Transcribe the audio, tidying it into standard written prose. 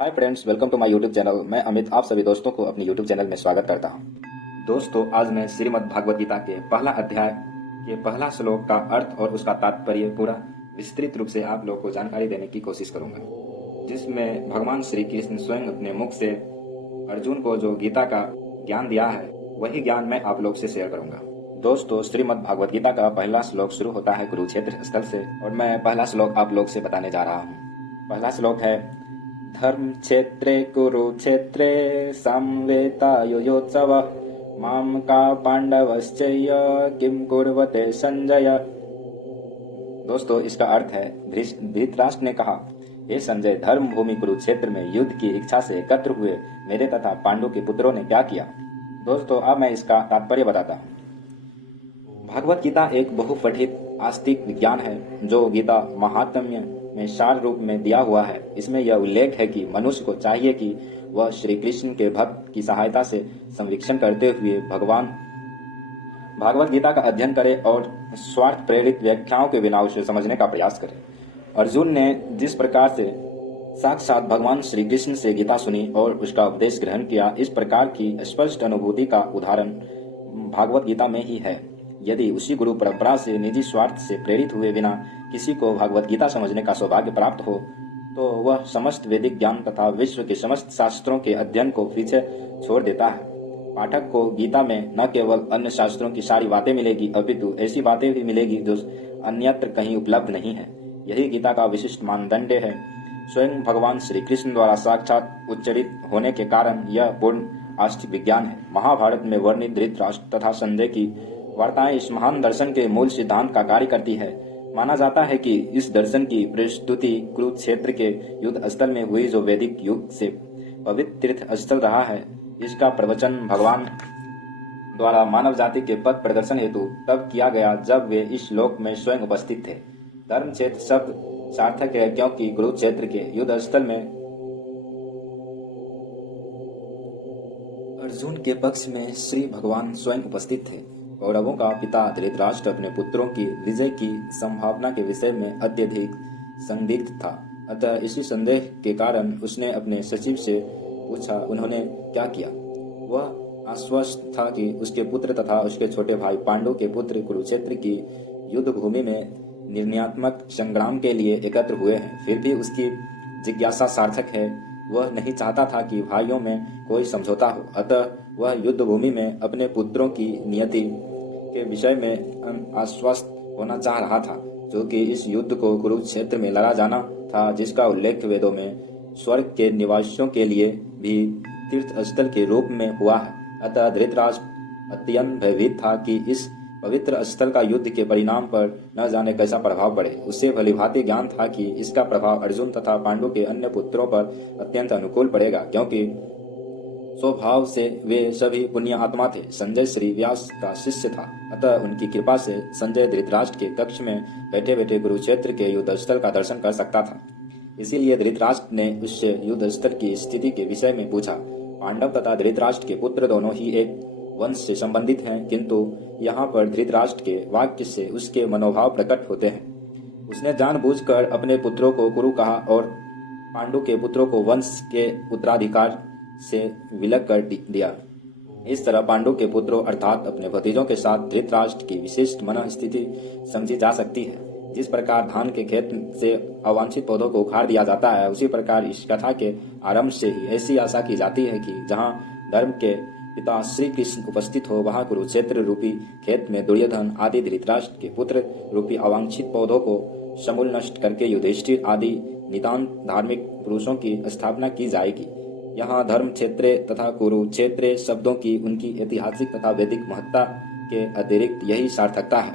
Hi friends, welcome to my YouTube channel. मैं अमित आप सभी दोस्तों को अपनी यूट्यूब चैनल में स्वागत करता हूं। दोस्तों, आज मैं श्रीमद् भागवत गीता के पहला अध्याय के पहला श्लोक का अर्थ और उसका तात्पर्य पूरा विस्तृत रूप से आप लोगों को जानकारी देने की कोशिश करूंगा, जिसमें भगवान श्री कृष्ण स्वयं अपने मुख से अर्जुन को जो गीता का ज्ञान दिया है वही ज्ञान मैं आप लोग से शेयर करूंगा। दोस्तों, श्रीमद् भागवत गीता का पहला श्लोक शुरू होता है कुरुक्षेत्र स्थल से, और मैं पहला श्लोक आप लोग से बताने जा रहा हूँ। पहला श्लोक है, धर्म क्षेत्रे कुरुक्षेत्रे संवेतायुयोत्सव माम का पांडवश्चय किम कुर्वते संजय। दोस्तों, इसका अर्थ है, धृतराष्ट्र ने कहा, हे संजय, धर्म भूमि कुरुक्षेत्र में युद्ध की इच्छा से एकत्र हुए मेरे तथा पांडु के पुत्रों ने क्या किया। दोस्तों, अब मैं इसका तात्पर्य बताता हूँ। भागवत गीता एक बहुपठित आस्तिक विज्ञान है जो गीता महात्म्य में सार रूप में दिया हुआ है। इसमें यह उल्लेख है कि मनुष्य को चाहिए कि वह श्री कृष्ण के भक्त की सहायता से संवीक्षण करते हुए भगवान भागवत गीता का अध्ययन करे और स्वार्थ प्रेरित व्याख्याओं के बिना उसे समझने का प्रयास करे। अर्जुन ने जिस प्रकार से साक्षात भगवान श्री कृष्ण से गीता सुनी और उसका उपदेश ग्रहण किया, इस प्रकार की स्पष्ट अनुभूति का उदाहरण भागवत गीता में ही है। यदि उसी गुरु परंपरा से निजी स्वार्थ से प्रेरित हुए बिना किसी को भागवत गीता समझने का सौभाग्य प्राप्त हो, तो वह समस्त वैदिक ज्ञान तथा विश्व के समस्त शास्त्रों के अध्ययन को पीछे छोड़ देता है। पाठक को गीता में न केवल अन्य शास्त्रों की सारी बातें मिलेगी, अपितु ऐसी बातें भी मिलेगी जो अन्यत्र कहीं उपलब्ध नहीं है। यही गीता का विशिष्ट मानदंड है। स्वयं भगवान श्री कृष्ण द्वारा साक्षात उच्चरित होने के कारण यह पूर्ण आस्तिक विज्ञान है। महाभारत में वर्णित धृतराष्ट्र तथा संजय की वार्ताएं इस महान दर्शन के मूल सिद्धांत का कार्य करती है। माना जाता है कि इस दर्शन की प्रस्तुति कुरुक्षेत्र के युद्ध स्थल में हुई, जो वैदिक युग से पवित्र तीर्थ स्थल रहा है। इसका प्रवचन भगवान द्वारा मानव जाति के पथ प्रदर्शन हेतु तब किया गया जब वे इस लोक में स्वयं उपस्थित थे। धर्म क्षेत्र शब्द सार्थक है क्योंकि कुरुक्षेत्र के युद्ध स्थल में अर्जुन के पक्ष में श्री भगवान स्वयं उपस्थित थे। कौरवों का पिता धृतराष्ट्र अपने पुत्रों की विजय की संभावना के विषय में अत्यधिक संदिग्ध था। अतः इसी संदेह के कारण उसने अपने सचिव से पूछा, उन्होंने क्या किया। वह आश्वस्त था कि उसके पुत्र तथा उसके छोटे भाई पांडु के पुत्र कुरुक्षेत्र की युद्ध भूमि में निर्णयात्मक संग्राम के लिए एकत्र हुए हैं। फिर भी उसकी जिज्ञासा सार्थक है। वह नहीं चाहता था कि भाइयों में कोई समझौता हो। अतः वह युद्ध भूमि में अपने पुत्रों की नियति के विषय में आश्वस्त होना चाह रहा था, जो कि इस युद्ध को कुरुक्षेत्र में लड़ा जाना था, जिसका उल्लेख वेदों में स्वर्ग के निवासियों के लिए भी तीर्थ स्थल के रूप में हुआ है। अतः धृतराष्ट्र अत्यंत भयभीत था कि इस पवित्र स्थल का युद्ध के परिणाम पर न जाने कैसा प्रभाव पड़े। उसे भलीभांति ज्ञान था कि इसका प्रभाव अर्जुन तथा पांडु के अन्य पुत्रों पर अत्यंत अनुकूल पड़ेगा, क्योंकि स्वभाव से वे सभी पुण्य आत्मा थे। संजय श्री व्यास का शिष्य था, अतः उनकी कृपा से संजय धृतराष्ट्र के कक्ष में बैठे बैठे कुरुक्षेत्र के युद्ध स्थल का दर्शन कर सकता था। इसीलिए धृतराष्ट्र ने उससे युद्ध स्थल की स्थिति के विषय में पूछा। पांडव तथा धृतराष्ट्र के पुत्र दोनों ही एक वंश से संबंधित हैं, किंतु यहाँ पर धृतराष्ट्र के वाक्य से उसके मनोभाव प्रकट होते हैं। उसने जानबूझकर अपने पुत्रों को कुरु कहा और पांडु के पुत्रों को वंश के उत्तराधिकार से विलग कर दिया। इस तरह पांडु के पुत्रों अर्थात अपने भतीजों के साथ धृतराष्ट्र की विशिष्ट मन स्थिति समझी जा सकती है। जिस प्रकार धान के खेत से अवांछित पौधों को उखाड़ दिया जाता है, उसी प्रकार इस कथा के आरंभ से ही ऐसी आशा की जाती है कि जहाँ धर्म के पिता श्री कृष्ण उपस्थित हो, वहाँ कुरुक्षेत्र रूपी खेत में दुर्योधन आदि धृतराष्ट्र के पुत्र रूपी अवांछित पौधों को समूल नष्ट करके युधिष्ठिर आदि नितांत धार्मिक पुरुषों की स्थापना की जाएगी। यहाँ धर्म क्षेत्रे तथा कुरुक्षेत्रे शब्दों की उनकी ऐतिहासिक तथा वैदिक महत्ता के अतिरिक्त यही सार्थकता है।